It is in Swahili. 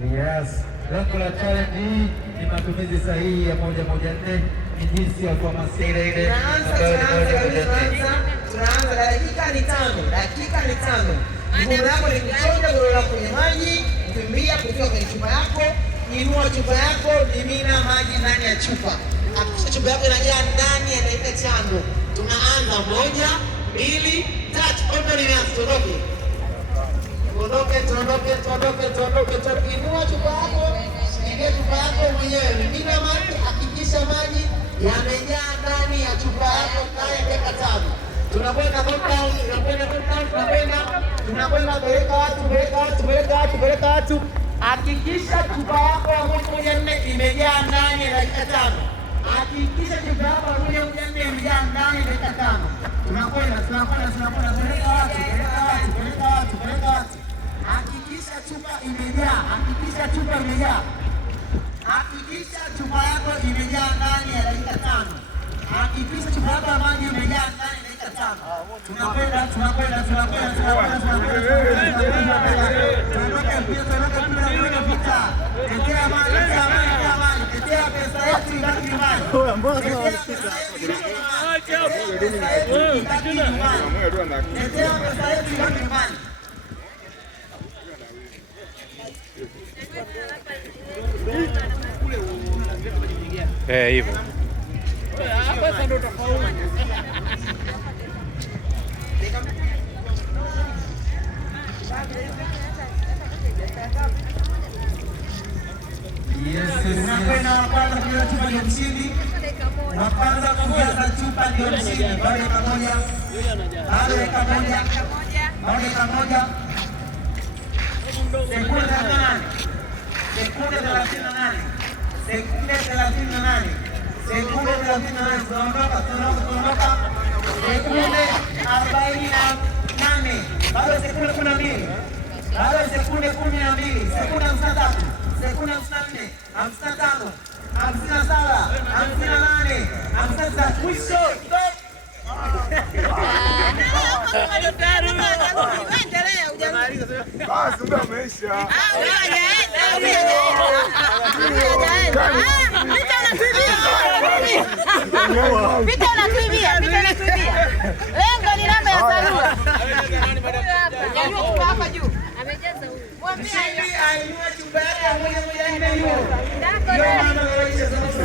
Yes. Lengo la challenge hii ni matumizi sahihi ya 114, ni jinsi ya kuhamasisha ile. Tunaanza dakika ni 5. Dakika ni 5. Jukumu lako ni kuchonga golo lako kwenye maji, kukimbia kufika kwenye chupa yako, inua chupa yako, mimina maji ndani ya chupa. Hakikisha chupa yako inajaa ndani ya dakika 5. Tunaanza 1, 2, 3. Omba nimeanza, tuondoke. Tuondoke. Inua chupa yako, ingia chupa yako mwenyewe, mimina maji, hakikisha maji yamejaa ndani ya chupa yako ndani ya dakika 5. Tunakwenda countdown, tunakwenda peleka watu. Hakikisha chupa yako ya 114 imejaa ndani ya dakika 5. Hakikisha chupa yako ya 114 imejaa ndani ya dakika 5. Tunakwenda peleka watu. Hakikisha chupa imejaa, hakikisha chupa yako imejaa ndani ya dakika 5. Hakikisha chupa yako ya maji imejaa ndani ya dakika 5. Tunakwenda. Tetea maji. Tetea pesa yetu ibaki nyumbani. Hivyo. Hapa ndo tofauti. Tunakwenda wa kwanza kujaza chupa ndio mshindi. Wa kwanza kujaza chupa ndio mshindi. Bado dakika moja. Sekunde 38. Tunaondoka. Sekunde 48. Bado sekunde 12. Bado sekunde 12. Sekunde 53. Sekunde 54. 55. 57. 58. 59. Mwisho. Basi ndio ameisha. Pita unakimbia. Lengo ni namba ya dharura. Nyanyua chupa hapa juu. Amejaza huyu. Mwambie ainue chupa yake moja hiyo. Ndio maana anaisha sasa.